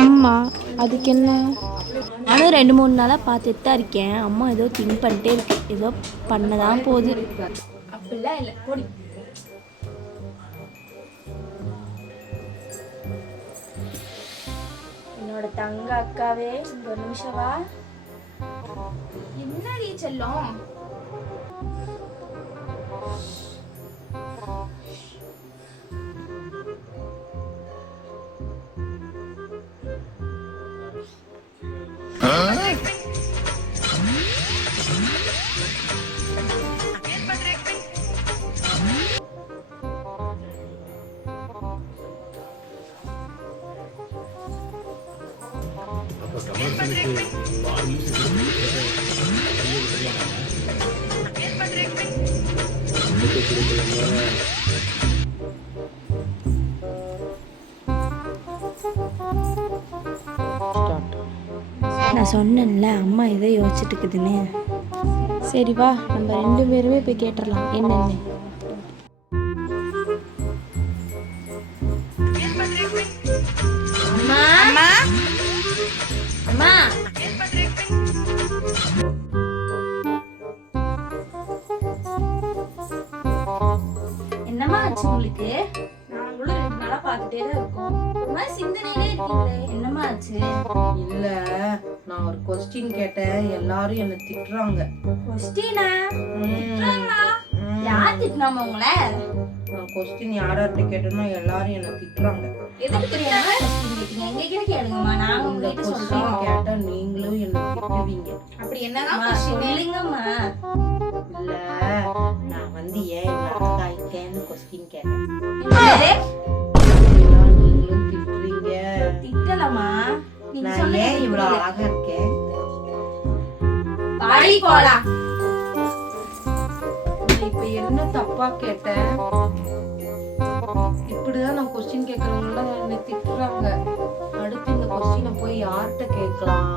அம்மா அதுக்கு என்ன? நானும் 2-3 நாளாக பார்த்துட்டு தான் இருக்கேன். அம்மா ஏதோ திங்க் பண்ணிட்டே இருக்கு, ஏதோ பண்ணதான் போகுது. அப்படிலாம் இல்லை, போடி. என்னோட தங்க அக்காவே, இங்க ஒரு நிமிஷம் வா. என்னடி செல்லம்? நான் சொன்னேன்ல அம்மா ஏதோ யோசிச்சுட்டு இருக்குதுன்னு. சரி வா, நம்ம 2 பேருமே போய் கேட்டுடலாம் என்னன்னு. அம்மா, என்னம்மா ஆச்சு உங்களுக்கு? நாங்களும் 2 நாளா பார்த்துட்டே தான் இருக்கோம். ஒரு மாதிரி சிந்தனையிலே இருக்கீங்களே, என்னம்மா ஆச்சு? இல்ல, நான் ஒரு கொஸ்டின் கேட்டேன், எல்லாரும் என்ன திட்டுறாங்க. கொஸ்டினா? யார் திட்டினாம உங்களை? நான் கொஸ்டின் யார்கிட்ட கேட்டேனோ எல்லாரும் என்ன திட்டுறாங்க. எதுக்கு தெரியாம கொஸ்டின் கேட்டீங்க? எங்க கிட்ட கேளுங்கம்மா, நாங்க இந்த உங்ககிட்ட கொஸ்டின் சொல்றோம். கேட்டா நீங்களும் என்ன திட்டுவீங்க. அப்படி என்னதான் அம்மா, கொஸ்டின்? சொல்லுங்கம்மா. இல்ல, நான் வந்து ஏன் இவ்வளவு அழகா இருக்கேன்னு கொஸ்டின் கேட்டேன். என்னது? இதெல்லாம் நீங்களும் திட்டுறீங்க. திட்டலம்மா, நீங்க நான் சொன்னது ஏன் எனக்கு இவ்வளவு புரியல. அழகா இருக்கேன்? வாடி போலாம். நான் இப்ப என்ன தப்பா கேட்டேன்? இப்படிதான் நான் கொஸ்டின் கேட்கறவங்கள என்ன திட்டுறாங்க. அடுத்து இந்த கொஸ்டினை போய் யார்கிட்ட கேட்கலாம்?